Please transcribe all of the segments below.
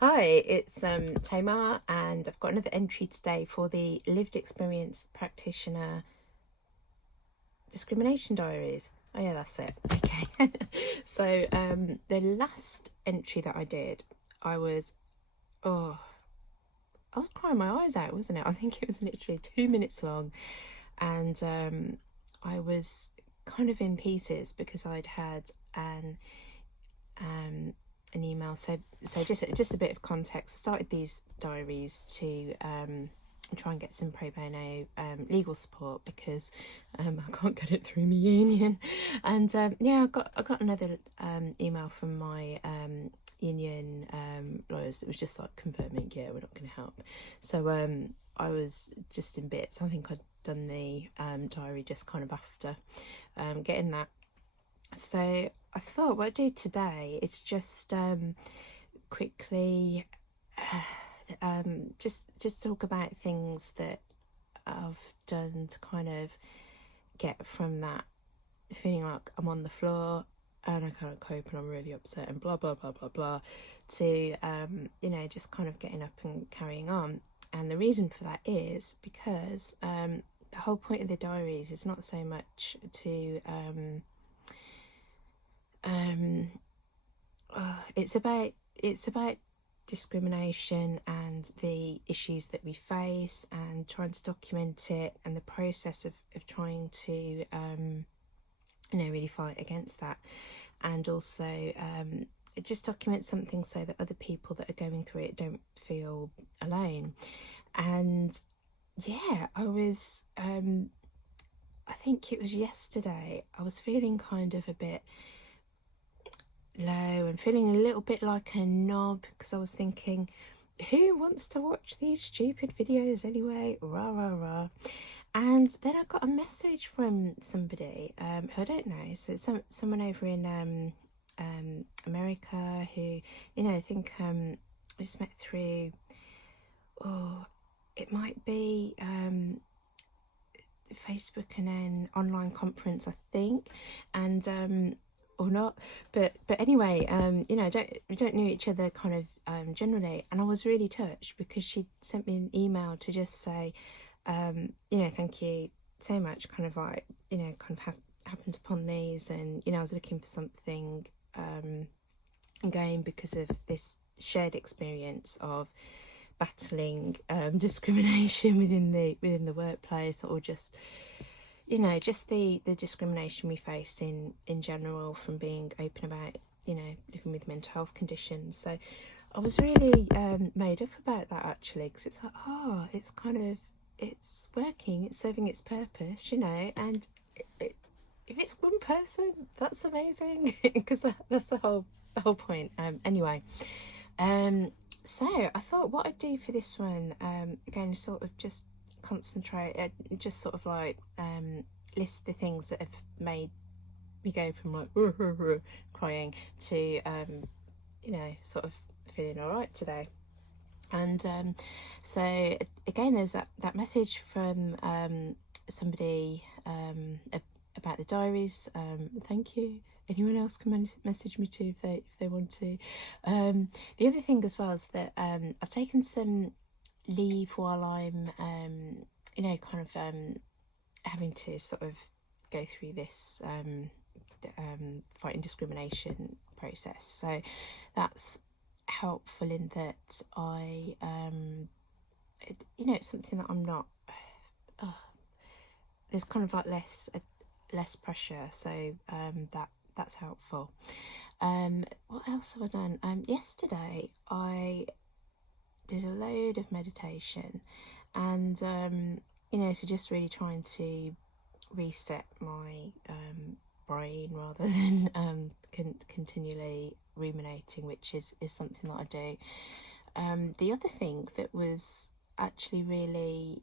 Hi, it's Tamar, and I've got another entry today for the Lived Experience Practitioner Discrimination Diaries. Oh yeah, that's it. Okay. So the last entry that I did, I was oh I was crying my eyes out, wasn't it? I think it was literally 2 minutes long, and I was kind of in pieces because I'd had um, an email. So just a bit of context. I started these diaries to try and get some pro bono legal support because I can't get it through my union. And yeah, I got another email from my union lawyers that was just like confirming, yeah, we're not going to help. So I was just in bits. I think I'd done the diary just kind of after getting that. So I thought what I'd do today is just quickly just talk about things that I've done to kind of get from that feeling like I'm on the floor and I can't cope and I'm really upset and blah blah blah blah blah, to just kind of getting up and carrying on. And the reason for that is because the whole point of the diaries is not so much to it's about discrimination and the issues that we face and trying to document it and the process of trying to really fight against that, and also just document something so that other people that are going through it don't feel alone. And yeah, I think it was yesterday, I was feeling kind of a bit low and feeling a little bit like a knob because I was thinking, who wants to watch these stupid videos anyway? Rah rah rah. And then I got a message from somebody who I don't know. So it's someone over in America who, I think I just met through, it might be Facebook and then online conference, I think, and or not, but anyway, we don't know each other kind of generally, and I was really touched because she sent me an email to just say, thank you so much, kind of like, kind of happened upon these, and I was looking for something again because of this shared experience of battling discrimination within the workplace, or just just the discrimination we face in general from being open about living with mental health conditions. So I was really made up about that, actually, because it's like, it's kind of, it's working, it's serving its purpose, and if it's one person, that's amazing, because that's the whole point. Anyway, so I thought what I'd do for this one, again, sort of just concentrate, just sort of like list the things that have made me go from like crying to sort of feeling all right today. And so again, there's that message from somebody about the diaries. Thank you. Anyone else can message me too if they want to. The other thing as well is that I've taken some leave while I'm kind of having to sort of go through this fighting discrimination process. So that's helpful in that it's something that I'm not. There's kind of like less pressure, so that's helpful. What else have I done? Yesterday I did a load of meditation, and so just really trying to reset my brain rather than continually ruminating, which is something that I do. The other thing that was actually really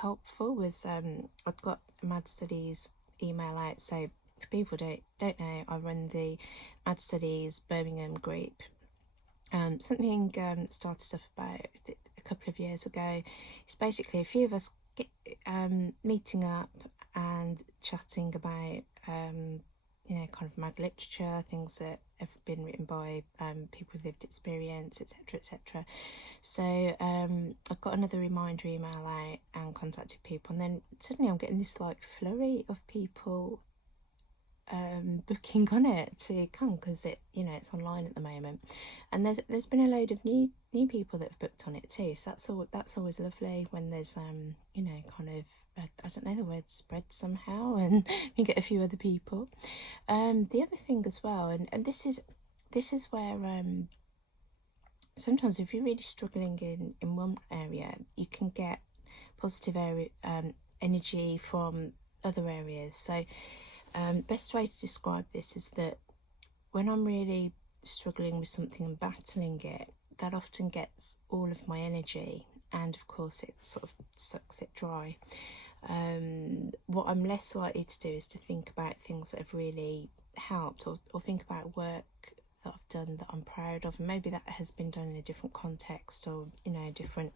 helpful was I've got a Mad Studies email out. So for people don't know, I run the Mad Studies Birmingham group. Something started up about a couple of years ago. It's basically a few of us meeting up and chatting about kind of mag literature, things that have been written by people with lived experience, etc., etc. So I've got another reminder email out and contacted people, and then suddenly I'm getting this like flurry of people booking on it to come, because it's online at the moment, and there's been a load of new people that have booked on it too. So that's always lovely when there's kind of I don't know, the word spread somehow, and you get a few other people. The other thing as well, and this is where sometimes if you're really struggling in one area, you can get positive energy from other areas. So best way to describe this is that when I'm really struggling with something and battling it, that often gets all of my energy, and of course it sort of sucks it dry. What I'm less likely to do is to think about things that have really helped, or think about work that I've done that I'm proud of, and maybe that has been done in a different context, or a different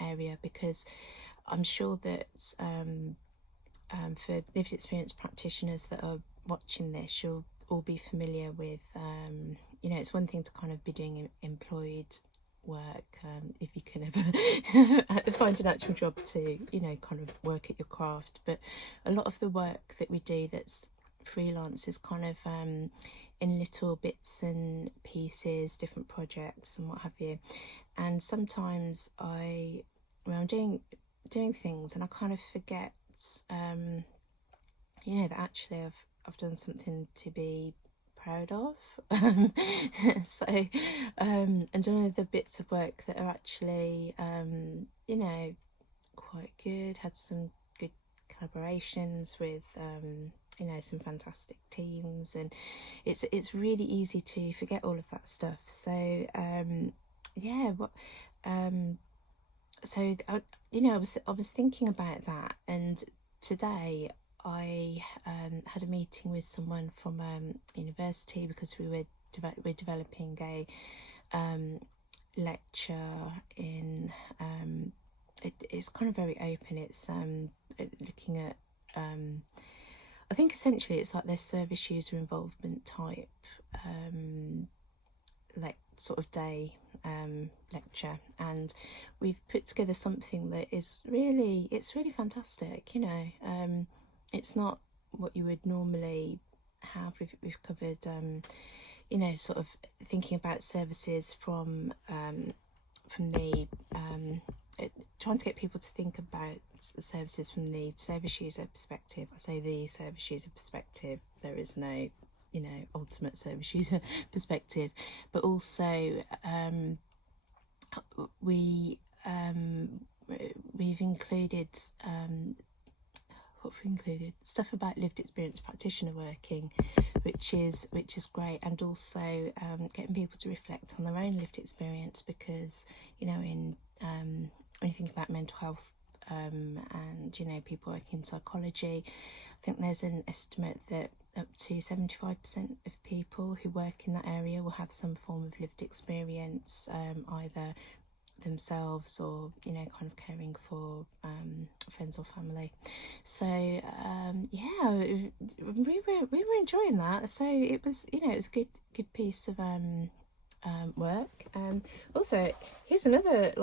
area, because I'm sure that for lived experience practitioners that are watching this, you'll all be familiar with it's one thing to kind of be doing employed work, if you can ever find an actual job to kind of work at your craft, but a lot of the work that we do that's freelance is kind of in little bits and pieces, different projects and what have you. And sometimes I'm doing things and I kind of forget that actually I've done something to be proud of. So and done other bits of work that are actually quite good, had some good collaborations with some fantastic teams, and it's really easy to forget all of that stuff. So I was thinking about that, and today I had a meeting with someone from university, because we're developing a lecture in it's kind of very open. It's looking at I think essentially it's like their service user involvement type sort of day lecture, and we've put together something that is really fantastic. It's not what you would normally have. We've covered sort of thinking about services from the trying to get people to think about services from the service user perspective. I say the service user perspective, there is no ultimate service user perspective, but also we've included stuff about lived experience practitioner working, which is great, and also getting people to reflect on their own lived experience, because in when you think about mental health and people working in psychology, I think there's an estimate that up to 75% of people who work in that area will have some form of lived experience, either themselves or kind of caring for friends or family. So we were enjoying that. So it was it was a good piece of work. Also, here's another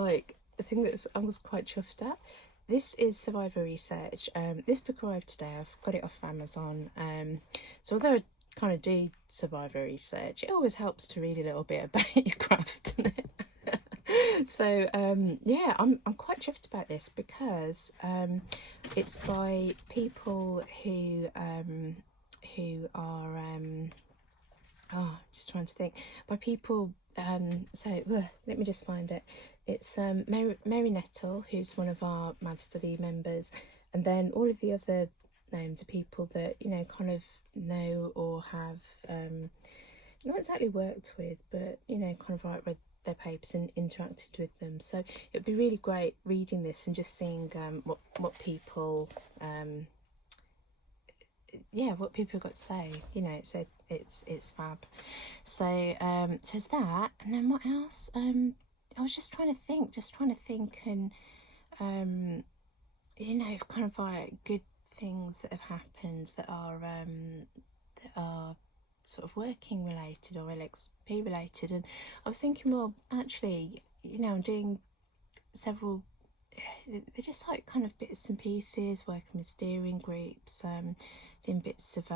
thing that I was quite chuffed at. This is survivor research. This book arrived today. I've got it off Amazon. So although I kind of do survivor research, it always helps to read a little bit about your craft. So I'm quite chuffed about this, because it's by people who are just trying to think, by people let me just find it. It's Mary Nettle, who's one of our Mad Study members, and then all of the other names are people that kind of know or have not exactly worked with, but kind of read their papers and interacted with them. So it'd be really great reading this and just seeing what people what people got to say. So it's fab. So it says that, and then what else? I was just trying to think, and kind of good things that have happened that are that are sort of working related or LXP related. And I was thinking, well, actually, I'm doing several, they're just like kind of bits and pieces, working with steering groups, doing bits of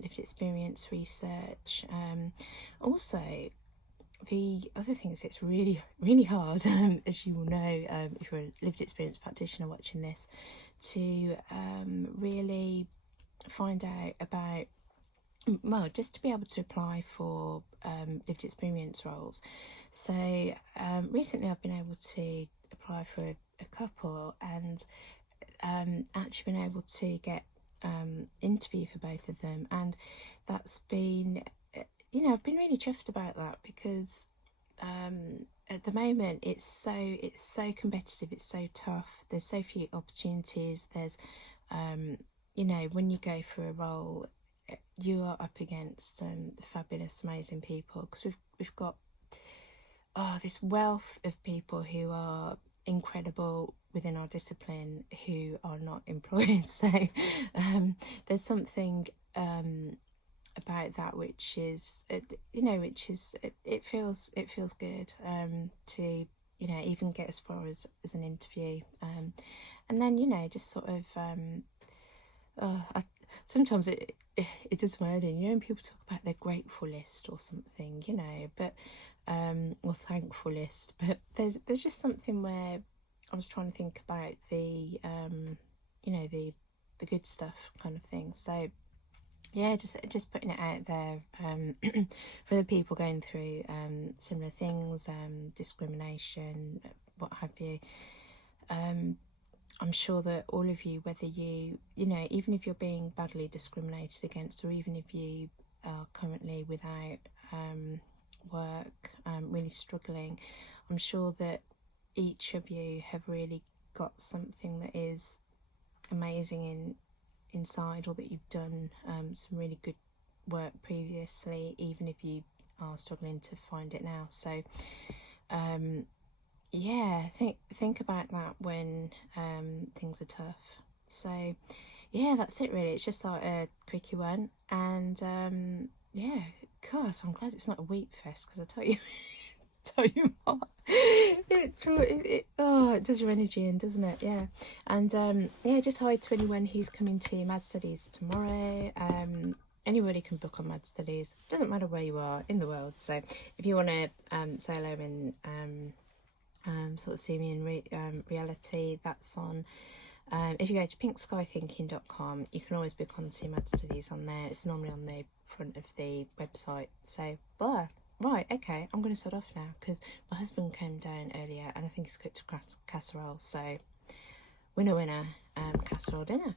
lived experience research. Also, the other thing is it's really, really hard, as you will know, if you're a lived experience practitioner watching this, to really find out about, well, just to be able to apply for lived experience roles. So recently I've been able to apply for a couple, and actually been able to get interview for both of them, and that's been, I've been really chuffed about that, because at the moment it's so competitive, it's so tough, there's so few opportunities. There's when you go for a role, you are up against fabulous, amazing people, because we've got this wealth of people who are incredible within our discipline who are not employed. So there's something about that which is, it feels good to even get as far as an interview, and then just sort of sometimes it does my head in, when people talk about their grateful list or something, but or thankful list, but there's just something where I was trying to think about the the good stuff kind of thing. So yeah, just putting it out there for the people going through similar things, discrimination, what have you. I'm sure that all of you, whether you even if you're being badly discriminated against, or even if you are currently without work, really struggling, I'm sure that each of you have really got something that is amazing inside, or that you've done some really good work previously, even if you are struggling to find it now. So think about that when things are tough. So that's it really. It's just like a quickie one, and God, I'm glad it's not a wheat fest, because I tell you what, it does your energy in, doesn't it? Yeah. And just hi to anyone who's coming to Mad Studies tomorrow. Anybody can book on Mad Studies, doesn't matter where you are in the world. So if you want to say hello and sort of see me in reality, that's on. If you go to pinkskythinking.com, you can always book onto Mad Studies on there. It's normally on the front of the website. So right, okay, I'm going to start off now, because my husband came down earlier and I think he's cooked a casserole. So winner, casserole dinner.